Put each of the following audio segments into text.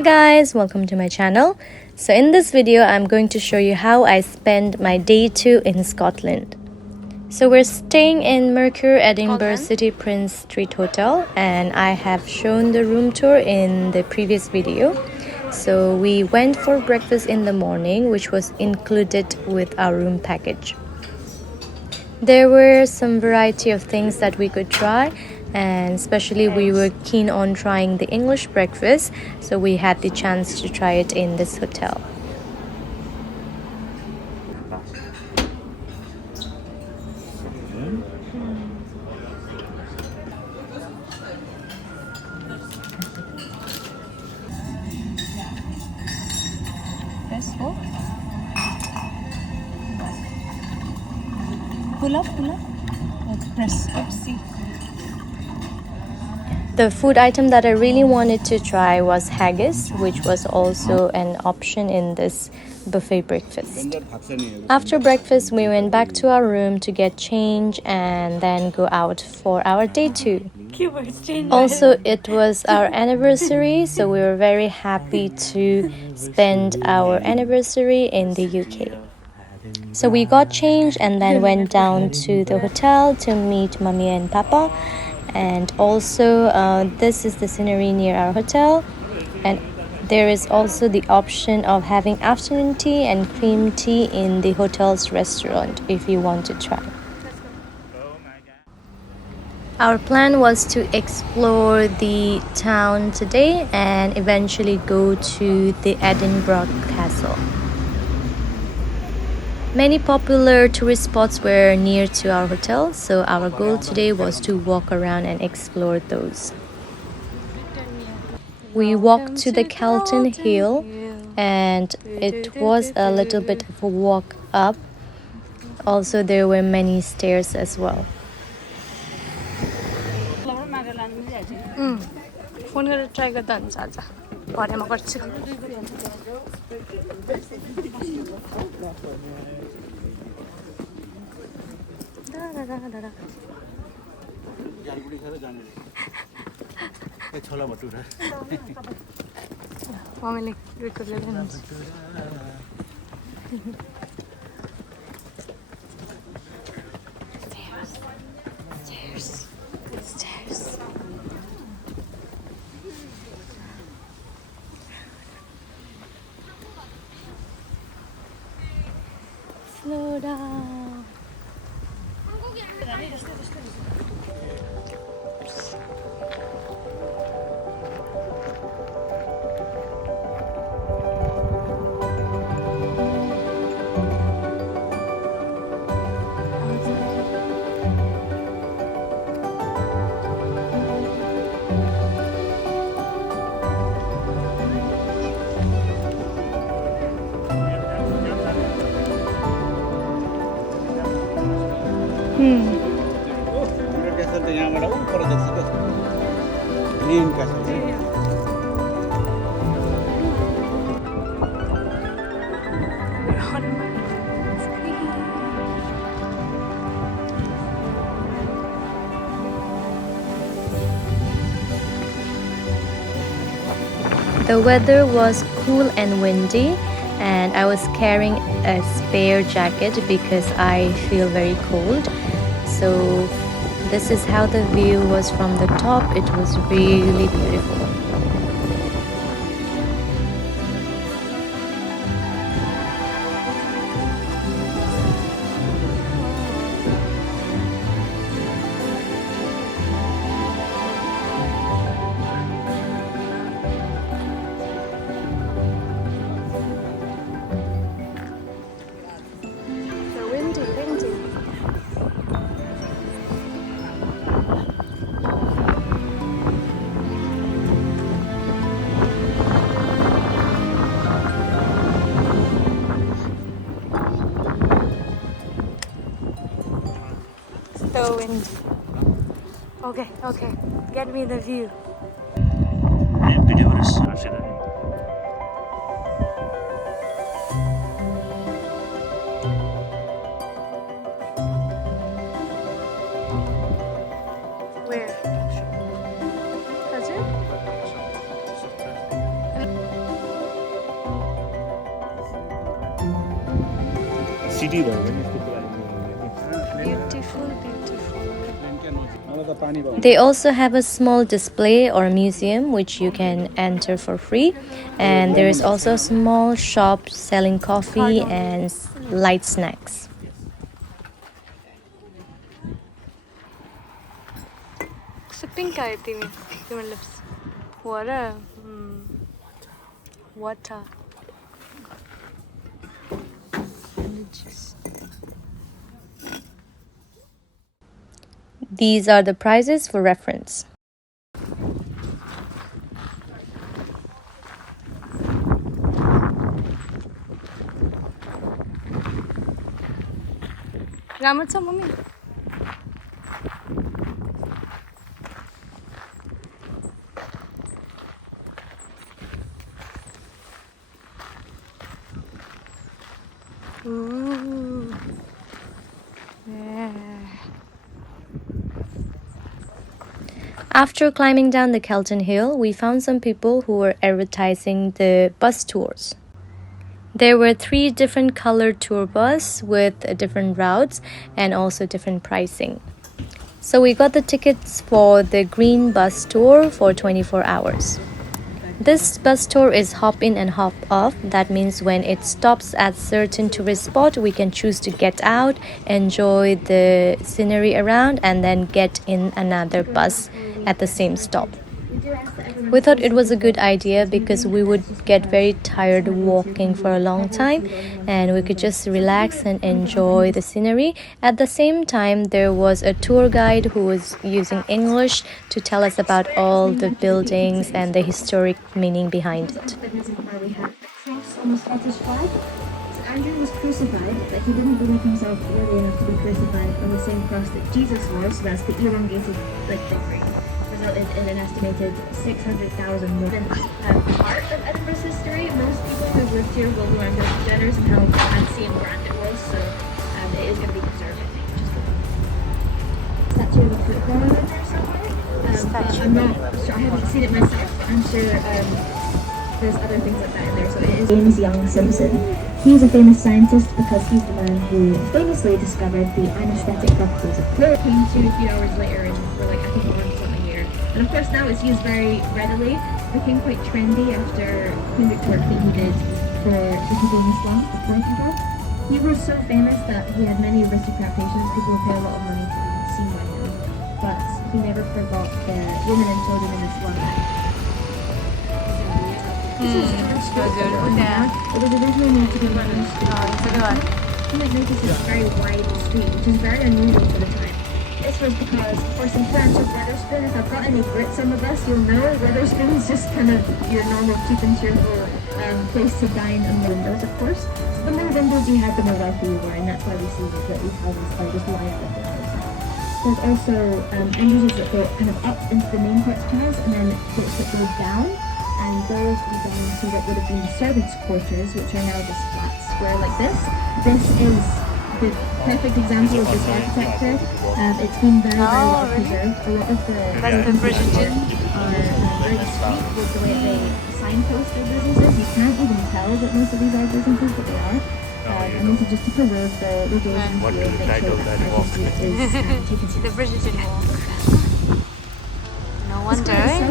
Hi guys, welcome to my channel. So in this video I'm going to show you how I spend my day 2 in Scotland. So we're staying in Mercure, Edinburgh City Prince Street Hotel, and I have shown the room tour in the previous video. So we went for breakfast in the morning, which was included with our room package. There were some variety of things that we could try, and especially we were keen on trying the English breakfast, so we had the chance to try it in this hotel. Pull up. Press. Oopsie. The food item that I really wanted to try was haggis, which was also an option in this buffet breakfast. After breakfast, we went back to our room to get change and then go out for our day 2. Also, it was our anniversary, so we were very happy to spend our anniversary in the UK. So we got changed and then went down to the hotel to meet Mummy and Papa. And also this is the scenery near our hotel, and there is also the option of having afternoon tea and cream tea in the hotel's restaurant if you want to try. Our plan was to explore the town today and eventually go to the Edinburgh Castle. Many popular tourist spots were near to our hotel, so our goal today was to walk around and explore those. We walked to the Calton Hill, and it was a little bit of a walk up. Also, there were many stairs as well. Phone गरेर try गर्दा हुन्छ आज भरेमा गर्छु मम्मीले record गरिरहनुहुन्छ Slow down. The weather was cool and windy, and I was carrying a spare jacket because I feel very cold. So this is how the view was from the top. It was really beautiful. The wind. Okay, get me the view. Where? That's it? City भयो भने Beautiful, beautiful. They also have a small display or museum which you can enter for free, and there is also a small shop selling coffee and light snacks. Pink I think. Water. Water. These are the prices for reference. Ramatsa, mommy. Ooh. Yeah. After climbing down the Calton Hill, we found some people who were advertising the bus tours. There were 3 different colored tour buses with different routes and also different pricing. So we got the tickets for the green bus tour for 24 hours. This bus tour is hop in and hop off. That means when it stops at certain tourist spot, we can choose to get out, enjoy the scenery around, and then get in another bus at the same stop. We thought it was a good idea because we would get very tired walking for a long time, and we could just relax and enjoy the scenery. At the same time, there was a tour guide who was using English to tell us about all the buildings and the historic meaning behind it. Andrew was crucified, but he didn't believe himself worthy enough to be crucified on the same cross that Jesus was. So that's the elongated robbery. Resulted in an estimated 600,000 more. Part of Edinburgh's history, most people who've lived here will remember the dinners and how fancy and grand it was. So it is going to be conserved, I think, which is good. Statue of a footballer in there somewhere. I'm not sure. I haven't seen it myself, but I'm sure there's other things like that in there. So it is James Young Simpson. He's a famous scientist because he's the man who famously discovered the anesthetic properties of chloroquine. Came to a few hours later and we're like, I think we're on something here. And of course now it's used very readily. It became quite trendy after Queen Victoria that he did for the people in Islam, the poor people. He was so famous that he had many aristocrat patients. People would pay a lot of money to be seen by him. But he never forgot the women and children in Islam. This is So good. Yeah. It was originally meant to be managed. You might notice it's a very wide street, which is very unusual for the time. This was because for some French of Wetherspoon, if I've got any Brits on the bus, you'll know Wetherspoon is just kind of your normal cheap and cheerful place to dine on the windows, of course. So the more windows you had, the more wealthy you were, and that's why we see that these houses are just lined with windows. There's also entrances that go kind of up into the main parts of the house, and then bits that go down. And those we down into that would have been the servants' quarters, which are now just flat square like this. This is the perfect example of this architecture. It's been very, very well preserved. A lot of the buildings are very discreet with the way they signpost their businesses. You can't even tell that most of these are businesses, but they are. And this is just to preserve the doors and feel, make sure that everything is taken seriously. The Bridgerton Walk.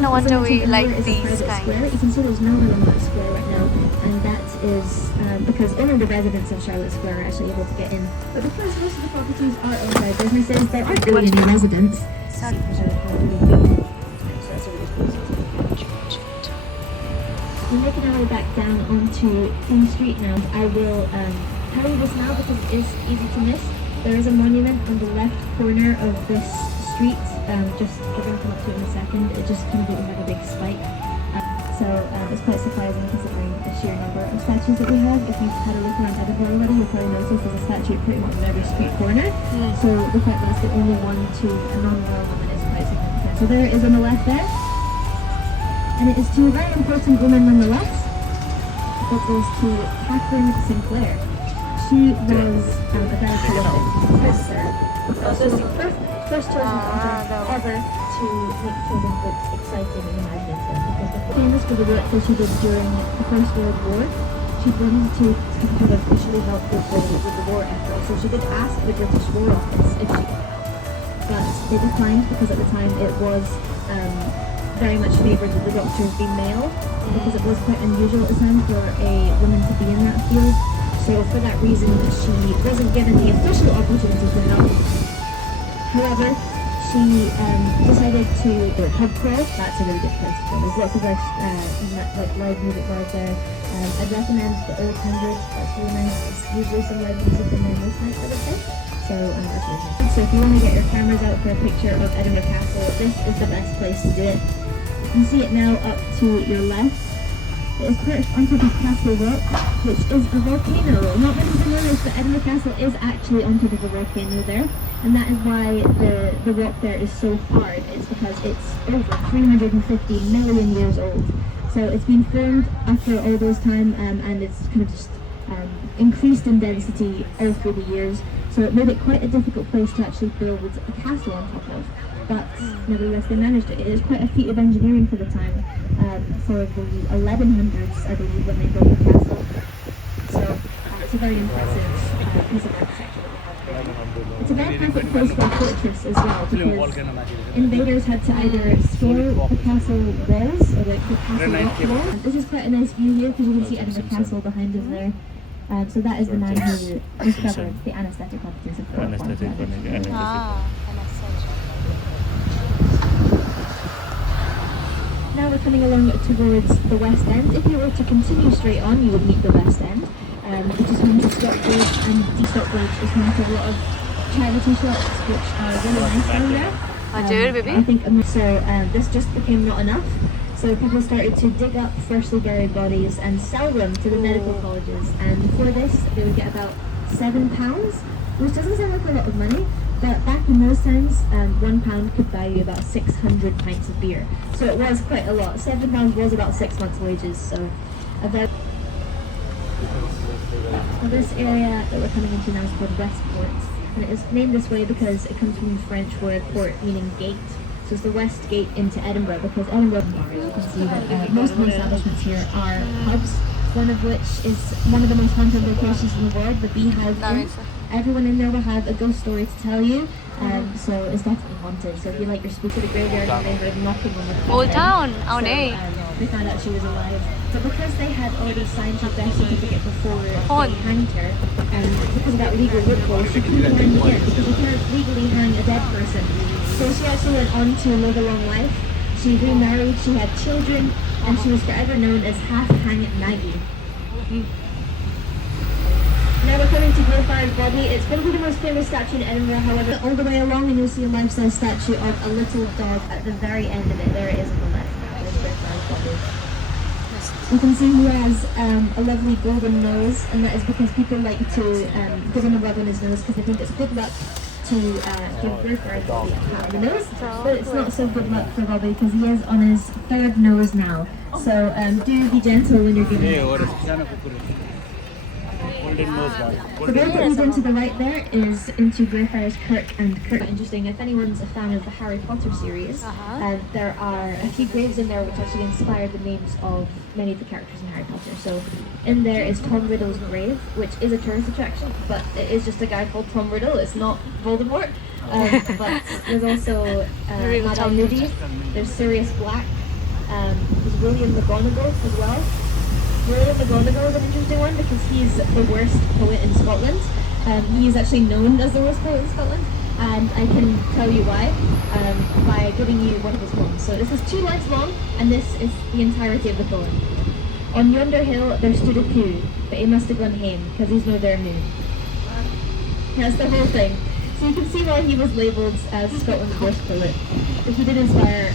No wonder we like these kinds. You can see there's no Willamette Square right now, and that is because only the residents of Charlotte Square are actually able to get in. But because most of the properties are owned by businesses, there aren't really any residents. We're making our way back down onto King Street now. I will tell you this now because it is easy to miss. There is a monument on the left corner of this street. Just we're going to come up to it in a second. It just completely had a big spike. So it's quite surprising considering the sheer number of statues that we have. If you've had a look around Edinburgh already, you'll probably notice there's a statue pretty much on every street corner. So the fact that it's the only one to a non-royal woman is quite significant. So there it is on the left there. And it is to a very important woman nonetheless. It is to Catherine Sinclair. She was a very prolific professor. She was the first chosen author ever to make children's books exciting and imaginative, because they're famous for the work that she did during the First World War. she wanted to kind of officially help with the war effort. So she did ask the British War Office if she could help, but they declined because at the time it was very much favoured that the doctors be male, because it was quite unusual at the time for a woman to be in that field. So for that reason, she wasn't given the official opportunity to help. However, she decided to pub crawl. That's a really good place to go. There's lots of like live music bars there. I'd recommend the Old Hundred. That's really nice. It's usually some live music in there most nights, I would say. So that's really nice. So if you want to get your cameras out for a picture of Edinburgh Castle, this is the best place to do it. You can see it now up to your left. It is perched on top of Castle Rock, which is a volcano. Not many people know this, but Edinburgh Castle is actually on top of a volcano there. And that is why the rock there is so hard. It's because it's over 350 million years old. So it's been formed after all those time, and it's kind of just increased in density all through the years. So it made it quite a difficult place to actually build a castle on top of. But nevertheless, they managed it. It is quite a feat of engineering for the time, for the 1100s, I believe, when they built the castle. So it's a very impressive piece of architecture that we have there. It's a very perfect place for a fortress as well, because invaders had to either scale the castle walls or the castle rock wall. This is quite a nice view here, because you can see Edinburgh Castle behind us there. So that is the man who discovered the anaesthetic properties of chloroform. Now we're coming along towards the West End. If you were to continue straight on, you would meet the West End, which is home to Stockbridge, and the Stockbridge is home to a lot of charity shops, which are really nice down there. I think so. This just became not enough, so people started to dig up freshly buried bodies and sell them to the medical colleges. And for this, they would get about £7, which doesn't sound like a lot of money. But back in those times, £1 could buy you about 600 pints of beer. So it was quite a lot. £7 was about 6 months' wages. So about. Well, this area that we're coming into now is called Westport, and it is named this way because it comes from the French word port, meaning gate. So it's the west gate into Edinburgh, because Edinburgh bars. You can see that most of the establishments here are pubs. One of which is one of the most haunted locations in the world, the Beehive Inn. Everyone in there will have a ghost story to tell you, so it's definitely haunted. So if you like your spook to the graveyard, and they heard knocking on the door. Old Town, our day. They found out she was alive. But because they had already signed her death certificate before they hanged her, and because of that legal loophole, she couldn't hang again, because you can't legally hang a dead person. So she actually went on to live a long life. She remarried, she had children, and she was forever known as Half Hang Maggie. Now we're coming to Greyfriars Body. It's probably the most famous statue in Edinburgh, however, all the way along, and you'll see a life-size statue of a little dog at the very end of it. There it is on the left. There's Greyfriars Body. You can see he has a lovely golden nose, and that is because people like to give him a rub on his nose, because they think it's good luck to give Greyfriars Body a pat on the nose. But it's not so good luck for Bobby, because he is on his third nose now. So do be gentle when you're giving him. The road that leads into the right there is into Greyfriars Kirk and Kirk. Interesting, if anyone's a fan of the Harry Potter series, there are a few graves in there which actually inspired the names of many of the characters in Harry Potter. So in there is Tom Riddle's grave, which is a tourist attraction, but it is just a guy called Tom Riddle, it's not Voldemort. But there's also Madame Moody, there's Sirius Black, there's William McGonagall as well. William McGonagall is an interesting one because he's the worst poet in Scotland. He is actually known as the worst poet in Scotland, and I can tell you why by giving you one of his poems. So this is 2 lines long, and this is the entirety of the poem. On yonder hill there stood a pew, but he must have gone hame, because he's no there new. That's the whole thing. So you can see why he was labelled as Scotland's worst poet. But he did inspire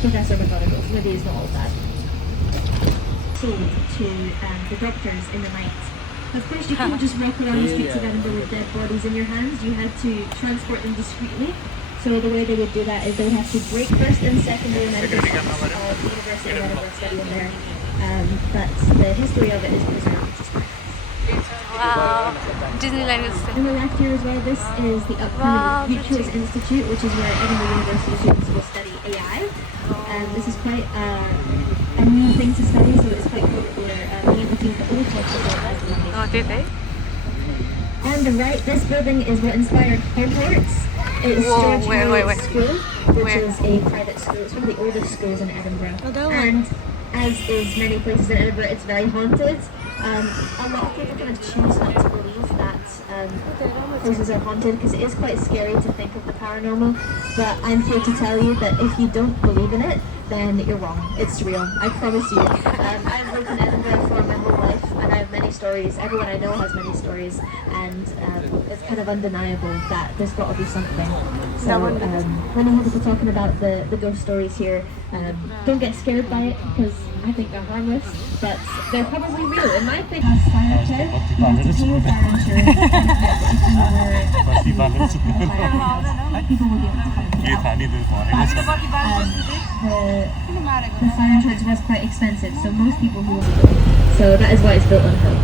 Professor McGonagall, so maybe he's not all bad. Sold to the doctors in the night. Of course, you couldn't just walk around the streets of Edinburgh with dead bodies in your hands. You had to transport them discreetly. So the way they would do that is they would have to break first and secondary medical science of the University of Edinburgh study in there. But the history of it is preserved, which is quite nice. Wow, Disneyland is on the left here as well, this is the upcoming Futures Institute, which is where Edinburgh University students will study AI. And this is quite a new thing to study, so it's quite cool that we're became the old church as well as the Monday. Oh, did they? On the right, this building is what inspired Hogwarts. It's Whoa, George wait, Howard wait. School, which Where? is a private school. It's one of the oldest schools in Edinburgh. Oh, that one. And as is many places in Edinburgh, it's very haunted. A lot of people kind of choose not to believe that places are haunted because it is quite scary to think of the paranormal. But I'm here to tell you that if you don't believe in it, then you're wrong. It's real. I promise you. I've lived in Edinburgh for my whole life, and I have many stories. Everyone I know has many stories, and it's kind of undeniable that there's got to be something. So when you hear people talking about the ghost stories here, don't get scared by it because I think they're harmless, but they're probably real. In my opinion, fire check, you have to pay your fire insurance. If you were people will be able to come and the fire insurance was quite expensive, so most people who will be going. So that is why it's built on a hill.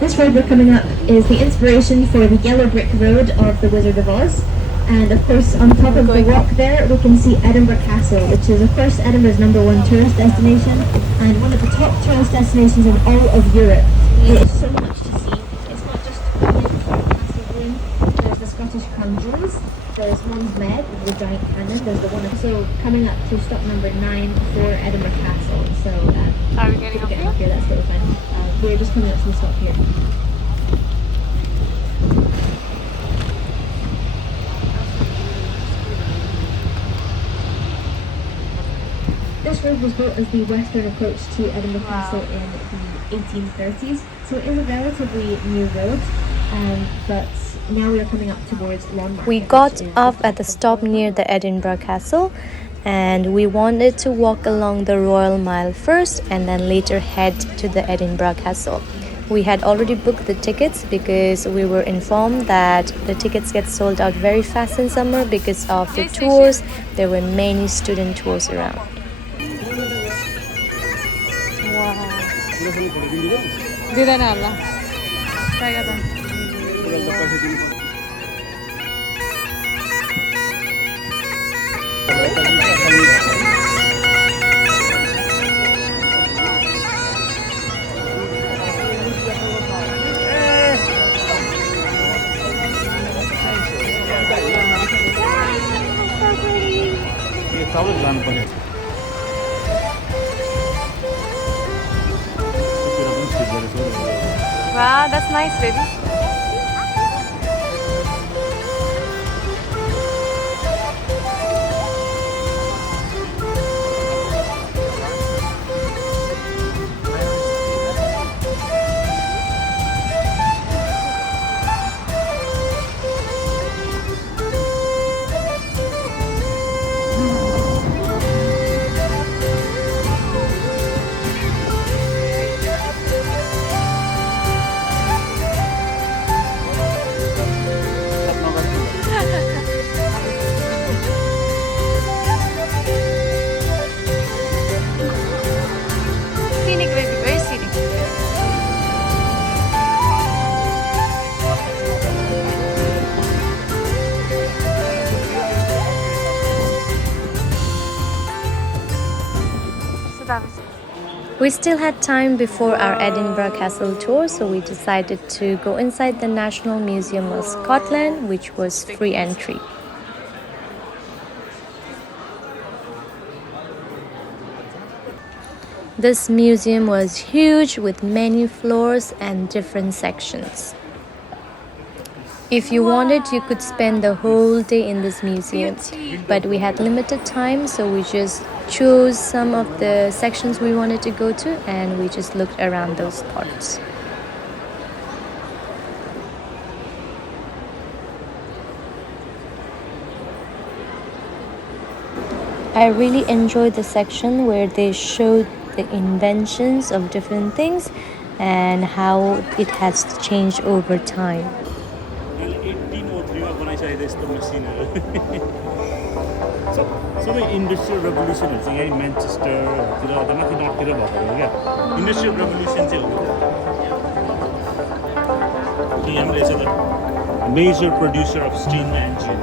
This road we're coming up is the inspiration for the yellow brick road of the Wizard of Oz. And of course, on top of the walk there, we can see Edinburgh Castle, which is of course Edinburgh's #1 tourist destination and one of the top tourist destinations in all of Europe. There's so much to see. It's not just the castle room. There's the Scottish Crown Jewels. There's Mons Meg, the giant cannon. There's the one also coming up to stop number 9 for Edinburgh Castle. So Are we getting up getting here? up here, that's totally fine. We're just coming up to the stop here. This road was built as the western approach to Edinburgh Castle in the 1830s, so it is a relatively new road, but now we are coming up towards Longmarket. We got off at the stop near the Edinburgh Castle, and we wanted to walk along the Royal Mile first and then later head to the Edinburgh Castle. We had already booked the tickets because we were informed that the tickets get sold out very fast in summer because of the tours. There were many student tours around. Dida na Allah. Try ka Wow, that's nice, baby. Scenic, baby, very scenic. We still had time before our Edinburgh Castle tour, so we decided to go inside the National Museum of Scotland, which was free entry. This museum was huge with many floors and different sections. If you wanted, you could spend the whole day in this museum, but we had limited time, so we just chose some of the sections we wanted to go to and we just looked around those parts. I really enjoyed the section where they showed the inventions of different things and how it has changed over time. So the Industrial Revolution is in Manchester, Industrial Revolution is a major producer of steam engine.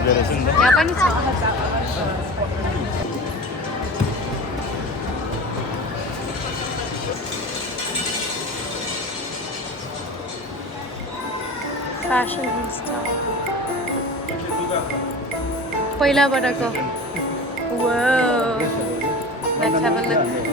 राख्दो रहेछ नि त यहाँ पनि छ Fashion and style. पहिलाबाटको Whoa. Let's have a look.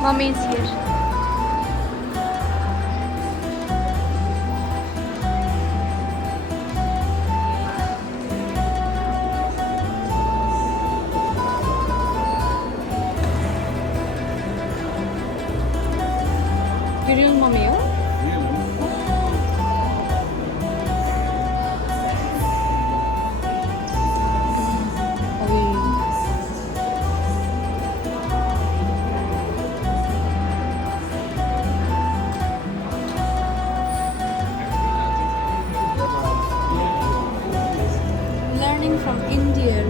Mommy is here. You real mommy, huh? Learning from India.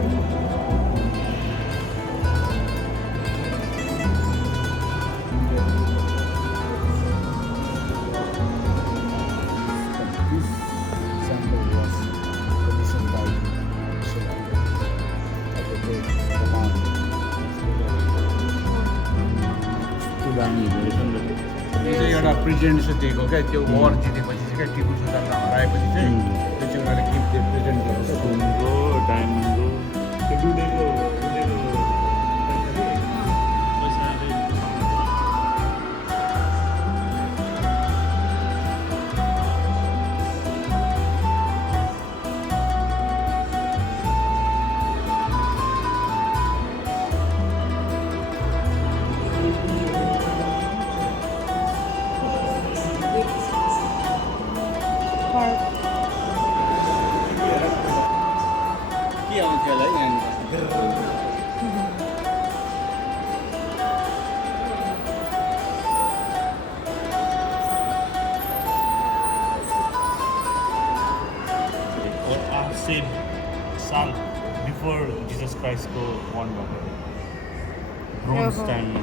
एउटा present दिएको क्या त्यो वर जितेपछि चाहिँ क्या टिपु सुल्तानलाई हराएपछि चाहिँ त्यो चाहिँ उनीहरूले गिफ्ट प्रेजेन्ट दिएको छ सुनको डायमन्डको त्यो डुडेको के आउँछ होला है यहाँनिर सेम साल बिफोर जिजस क्राइस्टको वान भएको ब्रोन्ज टाइममा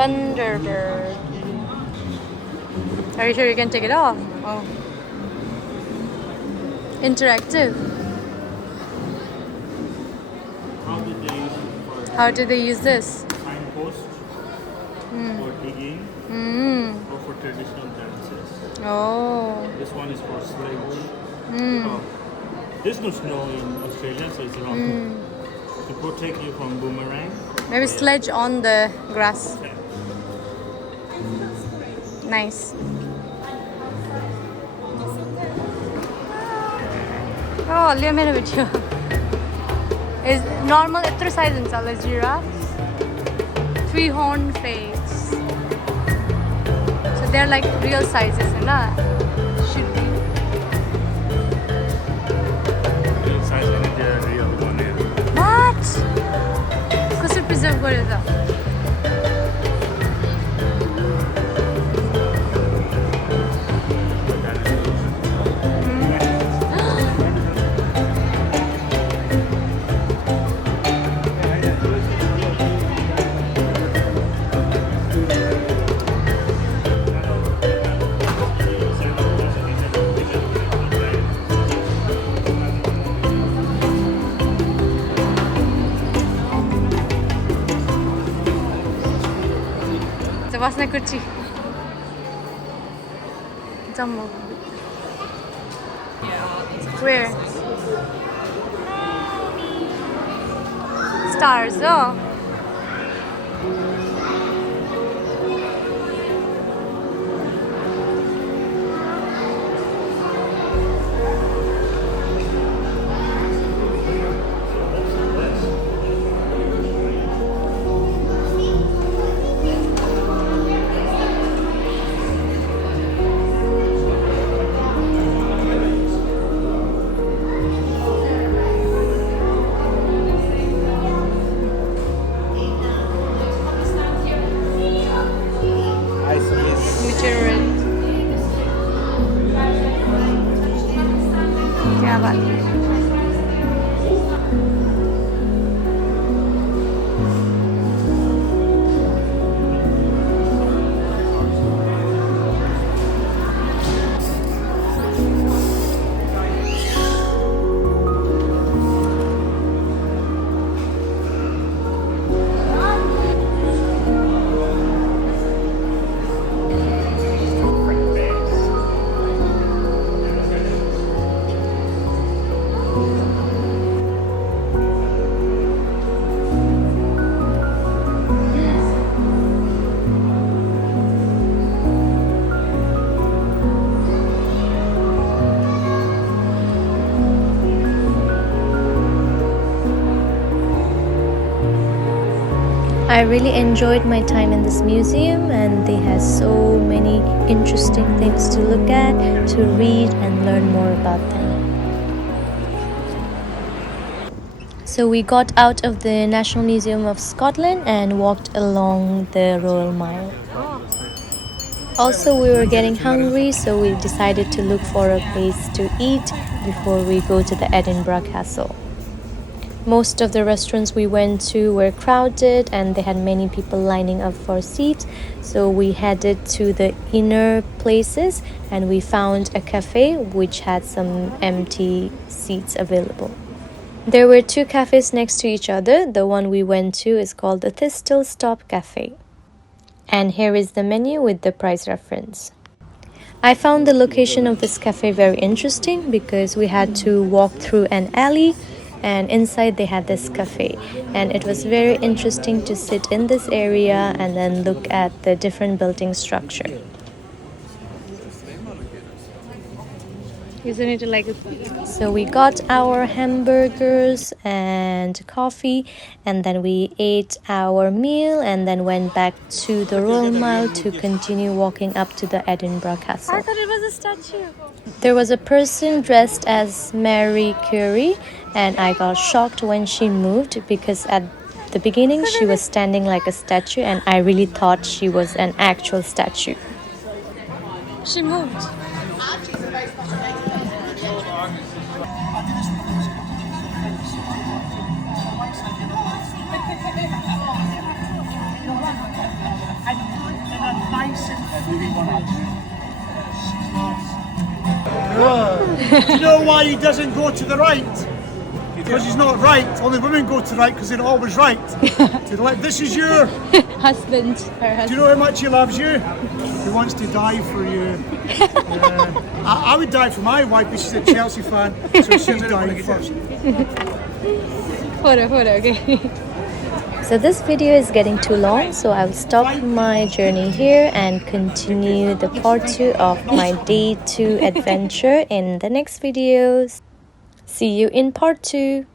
Thunderbird. Are you sure you can take it off? Oh. Interactive. How did they use this? Signpost for digging or for traditional dances. Oh. This one is for sledge. Oh, there's no snow in Australia, so it's wrong. To protect you from boomerang. Maybe sledge on the grass. Nice. Oh, lihat mera video. Is normal itra size inshallah giraffes. 3-horn face. So they're like real sizes, na? Should be. Real size and they're real one. What? Kasi preserve gore ta. Bosna kurci. Jumbo. Where? Stars, oh. I really enjoyed my time in this museum, and they have so many interesting things to look at, to read and learn more about them. So we got out of the National Museum of Scotland and walked along the Royal Mile. Also, we were getting hungry, so we decided to look for a place to eat before we go to the Edinburgh Castle. Most of the restaurants we went to were crowded and they had many people lining up for seats, so we headed to the inner places and we found a cafe which had some empty seats available. There were two cafes next to each other. The one we went to is called the Thistle Stop Cafe. And here is the menu with the price reference. I found the location of this cafe very interesting because we had to walk through an alley and inside they had this cafe, and it was very interesting to sit in this area and then look at the different building structure. Isn't it like So we got our hamburgers and coffee, and then we ate our meal and then went back to the Royal Mile to continue walking up to the Edinburgh Castle. I thought it was a statue. There was a person dressed as Mary Curie, and I got shocked when she moved because at the beginning she was standing like a statue and I really thought she was an actual statue. She moved. Do you know why he doesn't go to the right? Because he's not right. Only women go to the right because they're always right. To the left. This is your Husband. Her Do you know how much he loves you? He wants to die for you. I would die for my wife, but she's a Chelsea fan, so she's dying first. Photo, okay. So this video is getting too long, so I'll stop my journey here and continue the part 2 of my day 2 adventure in the next videos. See you in part 2.